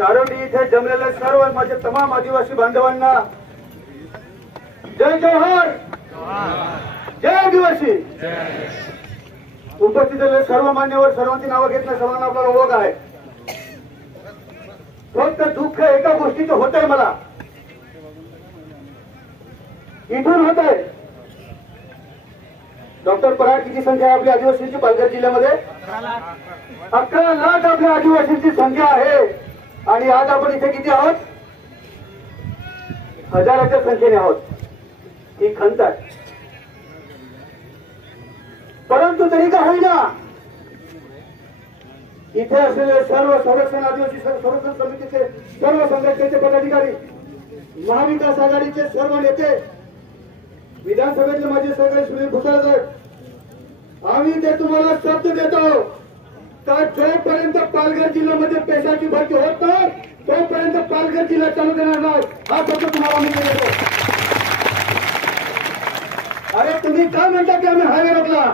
चारोटी इथे जमलेल्या सर्व माझे तमाम आदिवासी बांधवांना जय जोहर, जय आदिवासी. उपस्थित सर्व मान्यवर, सर्वांची नावं घेतलं, सर्वांना आपला ओळख आहे. फक्त दुःख एका गोष्टीचं होत आहे, मला इथून होत आहे. डॉक्टर पराड किती संख्या आहे आपल्या आदिवासींची पालघर जिल्ह्यामध्ये? 11 लाख आपल्या आदिवासींची संख्या आहे. आणि आज आपण इथे किती आहोत? हजाराच्या संख्येने आहोत. ही खंत आहे. परंतु तरी का होईना इथे असलेले सर्व संरक्षण आदिवासी संरक्षण समितीचे सर्व संघटनेचे पदाधिकारी, महाविकास आघाडीचे सर्व नेते, विधानसभेतले माझे सहकारी सुनील भुसावळ, आम्ही ते तुम्हाला शब्द देतो का जोपर्यंत पालघर जिल्ह्यामध्ये पेशाची भरती होत नाही तोपर्यंत पालघर जिल्हा चालू देणार नाही. हा शब्द तुम्हाला आम्ही देतो. अरे तुम्ही काय म्हणता की आम्ही हायवे रोखला?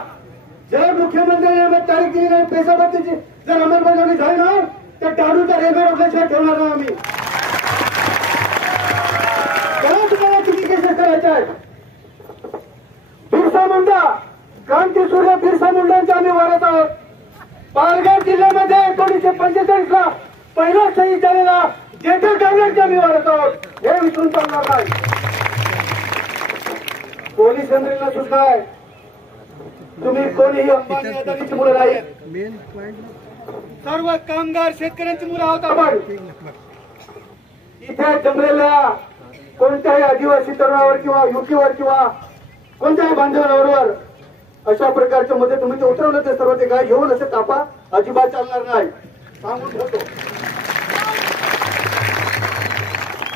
जर मुख्यमंत्र्यांनी तारीख दिली नाही पेशा भरतीची, जर अंमलबजावणी झाली ना तर टाळूचा रेल्वे रोखल्याशिवाय ठेवणार ना आम्ही. तेव्हा तुम्हाला किती केसेस करायच्या आहेत? बिरसा मुंडा, क्रांतीसूर्य बिरसा मुंडांच्या आम्ही वारत आहोत. पालघर जिल्ह्यामध्ये 1945 ला पहिला शहीद झालेला जेठा कांबळेंच्या आम्ही वारत आहोत. हे विसरून चालणार नाही. पोलीस यंत्रणेला सुद्धा आहे. तुम्ही कोणीही अंबानी अदानीची मुलं नाही, सर्व कामगार शेतकऱ्यांची मुलं आहोत आपण. इथे जमलेल्या कोणत्याही आदिवासी तरुणावर किंवा युवतीवर किंवा कोणत्याही बांधवांबरोबर अशा प्रकारच्या मध्ये तुम्ही ते उतरवलं ते सर्व ते काय घेऊन असे तापा अजिबात चालणार नाही, सांगून ठेवतो.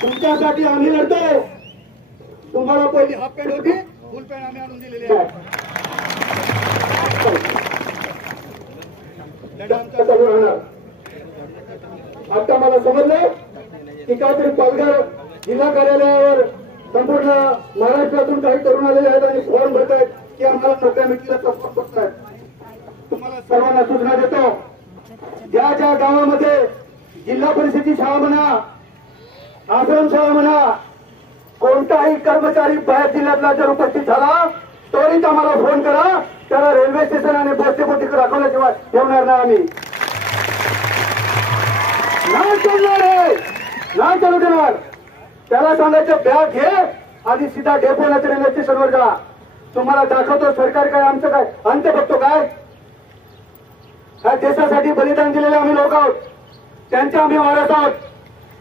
तुमच्यासाठी आम्ही लढतो. तुम्हाला पहिली हाफ पॅन्ट होती, फुल पॅन्ट आम्ही आणून दिलेली आहे. लढा आमचा चालू राहणार. आता मला समजलं की काहीतरी पालघर जिल्हा कार्यालयावर संपूर्ण महाराष्ट्रातून काही तरुण आलेले आहेत आणि फॉर्म भरत आहेत की आम्हाला नोकऱ्या मिळतील सपोर्ट करतायत. तुम्हाला सर्वांना सूचना देतो, ज्या ज्या गावामध्ये जिल्हा परिषदेची शाळा म्हणा, आश्रमशाळा म्हणा, कोणताही कर्मचारी बाहेर जिल्ह्यातला जर उपस्थित झाला त्वरित आम्हाला फोन करा. त्याला रेल्वे स्टेशन आणि बस डेपोटी दाखवल्याशिवाय ठेवणार नाही आम्ही. नाही चालणार आहे, नाही चालू देणार. त्याला सांगायचं बॅग घे आणि सीधा डेपोला रेल्वे स्टेशनवर जा. तुम्हाला दाखवतो सरकार काय, आमचं काय अंत बघतो काय. ह्या देशासाठी बलिदान दिलेले आम्ही लोक आहोत, त्यांचे आम्ही वारस आहोत.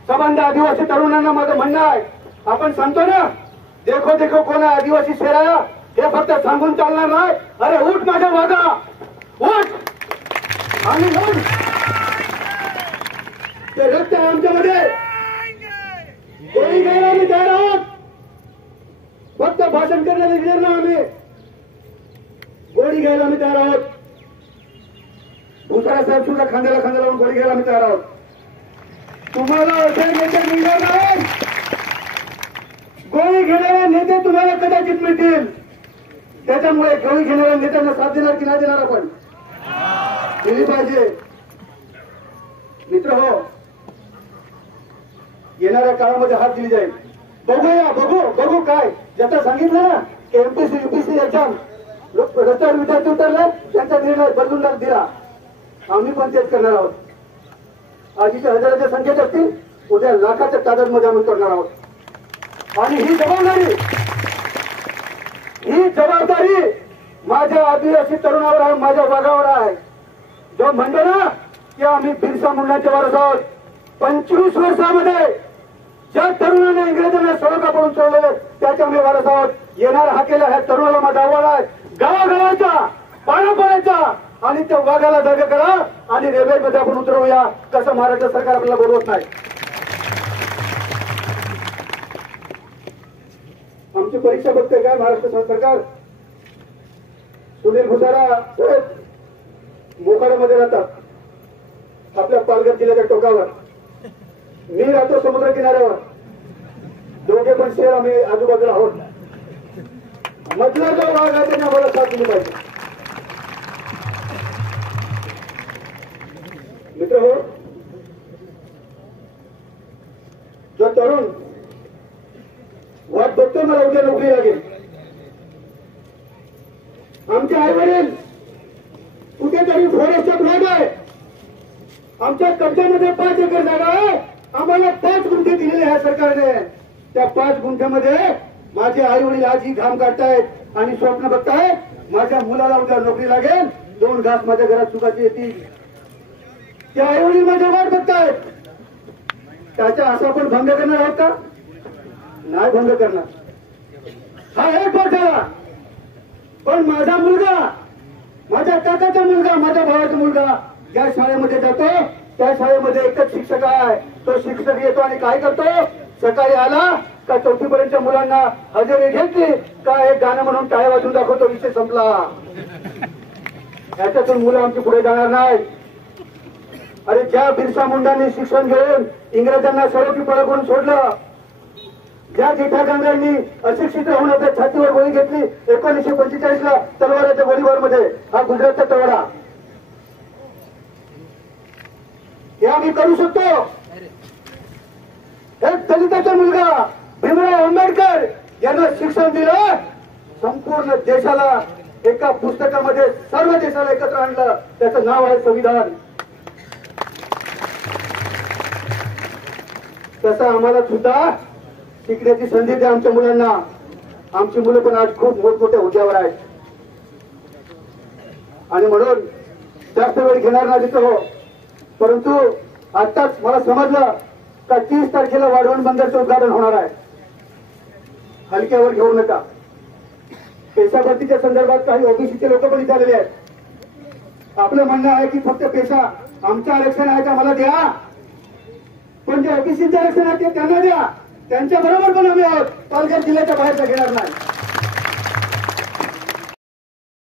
संबंध आदिवासी तरुणांना माझं म्हणणं आहे, आपण सांगतो ना देखो देखो कोण आहे आदिवासी शेराया, हे फक्त सांगून चालणार नाही. अरे उठ माझ्या वागा, उठ आणि लढ. ते रक्त आहे आमच्यामध्ये, गोळी घ्यायला आम्ही तयार आहोत. फक्त भाषण करण्याला लिडर ना आम्ही, गोळी घ्यायला आम्ही तयार आहोत. भुसारा साहेब सुद्धा खांद्याला खांदा लावून गोळी घ्यायला आम्ही तयार आहोत. तुम्हाला असे नेते मिळणार नाही. गोळी घेणारे नेते तुम्हाला कदाचित मिळतील. त्याच्यामुळे गोळी घेणाऱ्या नेत्यांना साथ देणार की नाही देणार आपण दिली पाहिजे. मित्र हो, येणाऱ्या काळामध्ये हात दिली जाईल. बघूया, बघू काय ज्याचा सांगितलं ना की एमपीसी युपीसी एक्झाम रस्त्यावर विद्यार्थी उतरले त्यांचा निर्णय बदलून दिला. आम्ही पण तेच करणार आहोत. आधीच्या हजाराच्या संख्येत असतील, उद्या लाखाच्या तादादमध्ये आम्ही करणार आहोत. आणि ही जबाबदारी माझ्या आदिवासी तरुणावर आहे, माझ्या वाघावर आहे. जो म्हणतो ना की आम्ही बिरसा मुंडाचे वारस आहोत. 25 वर्षामध्ये ज्या तरुणाने इंग्रजांना सडका पडून सोडलेले त्याचे आम्ही वारस आहोत. येणार हाकेला ह्या तरुणाला माझा आव्हान आहे, गावागावाचा पाण्या पडायचा आणि त्या वाघाला जागा करा आणि रेल्वेमध्ये आपण उतरवूया. कसं महाराष्ट्र सरकार आपल्याला बोलवत नाही. आमची परीक्षा बघते काय महाराष्ट्र सरकार. सुनील भुसारा मोखाड्यामध्ये राहतात आपल्या पालघर जिल्ह्याच्या टोकावर, मी राहतो समुद्र किनाऱ्यावर. दोघे पण शहर आम्ही आजूबाजूला आहोत. मधला जो भाग आहे त्यांनी आम्हाला साथ दिली पाहिजे. मित्र हो, जो तरुण वाट बघतो मला उद्या नोकरी लागेल, आमचे आई वडील कुठेतरी फॉरेस्टचा भाग आहे, आमच्या कब्जामध्ये 5 एकर जागा आहे, आम्हाला 5 गुंठे दिलेले आहे सरकारने. त्या 5 गुंठ्यामध्ये माझे आई वडील आजही घाम काढतायत आणि स्वप्न बघतायत माझ्या मुलाला उद्या नोकरी लागेल, 2 घास माझ्या घरात सुखाचे येतील. त्या आई वडील माझ्या वाट बघतायत. त्याचा असा पण भंग करणार आहोत का? नाही भंग करणार. हा एक भाग झाला. पण माझा मुलगा, माझ्या काकाचा मुलगा, माझ्या भावाचा मुलगा ज्या शाळेमध्ये जातो त्या शाळेमध्ये एकच शिक्षक आहे. तो शिक्षक येतो आणि काय करतो, सकाळी आला का 4थी पर्यंतच्या मुलांना हजेरी घेतली का एक गाणं म्हणून टाळ्या वाजून दाखवतो, विषय संपला. याच्यातून मुलं आमची पुढे जाणार नाही. अरे ज्या बिरसा मुंडांनी शिक्षण घेऊन इंग्रजांना सरोकी पळवून सोडलं, ज्या जेठा गांधींनी अशिक्षित राहून आपल्या छातीवर गोळी घेतली 1945 ला तलवाराच्या गोळीबार मध्ये, हा गुजरातचा तलवारा, हे आम्ही करू शकतो. एक दलिताचा मुलगा भीमराव आंबेडकर यांना शिक्षण दिलं, संपूर्ण देशाला एका पुस्तकामध्ये सर्व देशाला एकत्र आणलं, त्याचं नाव आहे संविधान. तसं आम्हाला सुद्धा शिकण्याची संधी द्या आमच्या मुलांना. आमची मुलं पण आज खूप मोठमोठ्या हुद्द्यावर आहेत आणि म्हणून जास्त वेळ घेणार नाही तिथं. परंतु आताच मला समजलं का 30 तारखेला वाढवण बंदरचं उद्घाटन होणार आहे. हलक्यावर घेऊ नका. पेशा भरतीच्या संदर्भात काही ओबीसीचे लोक पण विचारलेले आहेत. आपलं म्हणणं आहे की फक्त पेशा आमचं आरक्षण आहे का मला द्या, पण जे ओबीसीचं आरक्षण आहे ते त्यांना द्या. त्यांच्या बरोबर पण आम्ही आहोत. पालघर जिल्ह्याच्या बाहेरचा घेणार नाही.